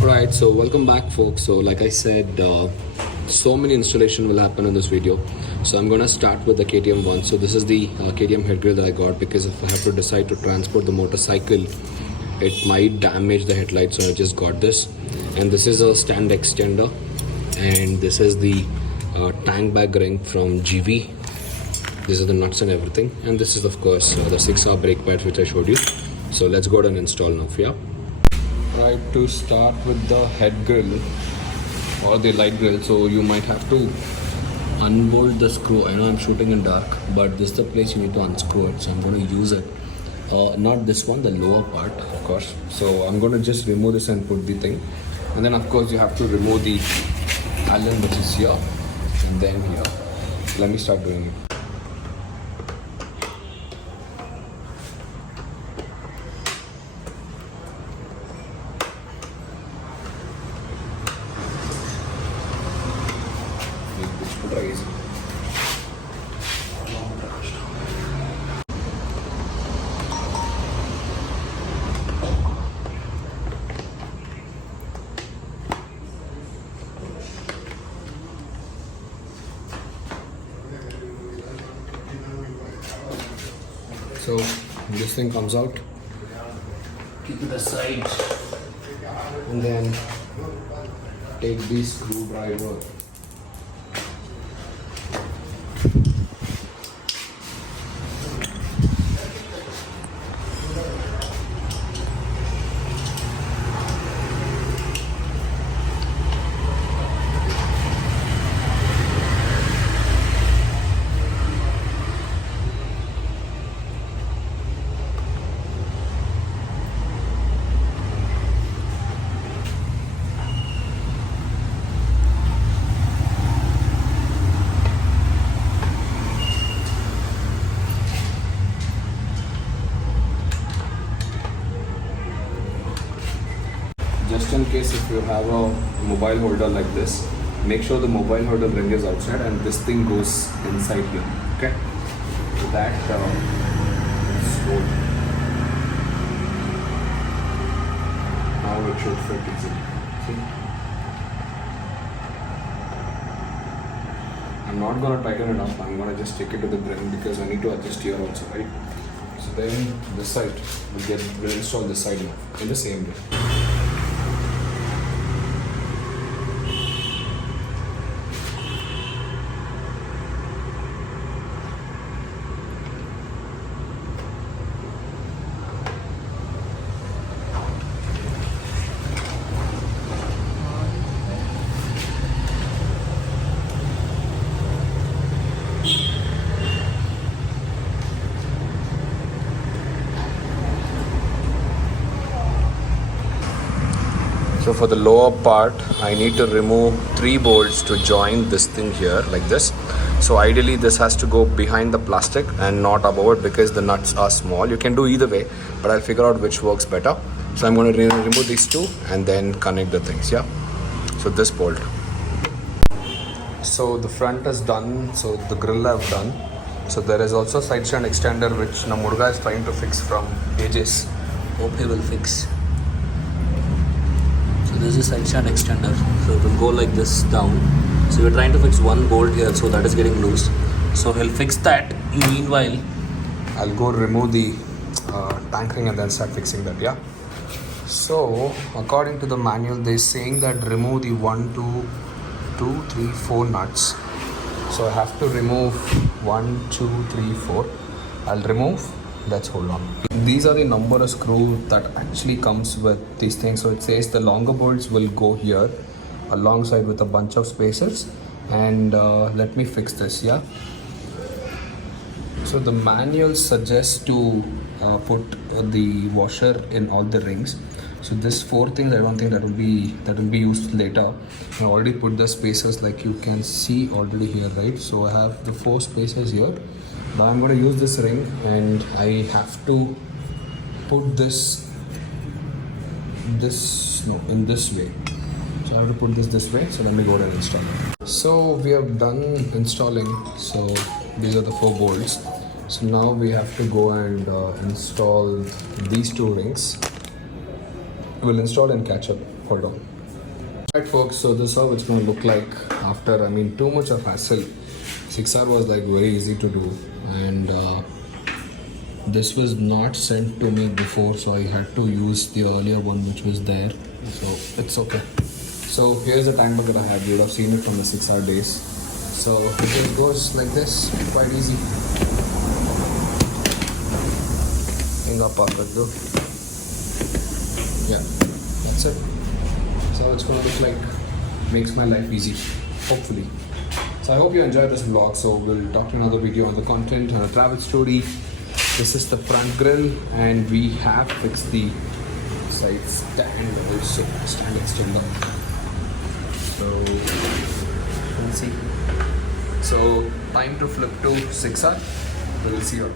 Right, so welcome back folks. So like I said, so many installation will happen in this video. So I'm gonna start with the KTM one. So this is the KTM head grill that I got, because if I have to decide to transport the motorcycle, it might damage the headlights, so I just got this. And this is a stand extender, and this is the tank bag ring from GV. These are the nuts and everything, and this is of course the 6R brake pads which I showed you. So let's go ahead and install now. Yeah. Right, to start with the head grill or the light grill, so you might have to unbolt the screw. I know I'm shooting in dark, but this is the place you need to unscrew it, so I'm going to use it. Not this one, the lower part of course. So I'm going to just remove this and put the thing, and then of course you have to remove the Allen which is here and then here. Let me start doing it. So this thing comes out, keep it aside, and then take the screwdriver. Just in case if you have a mobile holder like this, make sure the mobile holder ring is outside and this thing goes inside here. Okay, so that is good. Now it should fit easily. See? I'm not gonna tighten it up, I'm gonna just take it to the brim because I need to adjust here also, right? So then this side will install this side now in the same way. So for the lower part, I need to remove 3 bolts to join this thing here like this. So ideally this has to go behind the plastic and not above it because the nuts are small. You can do either way, but I'll figure out which works better. So I'm going to remove these 2 and then connect the things, yeah. So this bolt. So the front is done, so the grill I've done. So there is also side stand extender which Namurga is trying to fix from ages. Hope he will fix. This is a side stand extender, so it will go like this down. So we're trying to fix one bolt here, so that is getting loose. So he'll fix that. Meanwhile, I'll go remove the tank ring and then start fixing that, yeah. So according to the manual, they're saying that remove the 1, 2, 3, 4 nuts. So I have to remove 1, 2, 3, 4. I'll remove. Let's hold on. These are the number of screws that actually comes with these things. So it says the longer bolts will go here alongside with a bunch of spacers, and let me fix this, yeah. So the manual suggests to put the washer in all the rings. So this 4 things, I don't think that will be used later. I already put the spacers like you can see already here, right? So I have the 4 spacers here. Now I'm going to use this ring and I have to put this in this way. So I have to put this way, so let me go ahead and install it. So we have done installing. So these are the 4 bolts. So now we have to go and install these 2 rings. We'll install and catch up. Hold on. Alright folks, so this is how it's going to look like after, too much of hassle. 6R was like very easy to do, and this was not sent to me before, so I had to use the earlier one which was there, so it's okay. So here's the tank bucket I have. You would have seen it from the 6R days. So it just goes like this, quite easy. Yeah, that's it. So it's gonna look like, makes my life easy, hopefully. So I hope you enjoyed this vlog. So we'll talk to another video on the content, on a travel story. This is the front grille, and we have fixed the side stand also, stand extender. So let's see. So time to flip to 6R. We'll see you.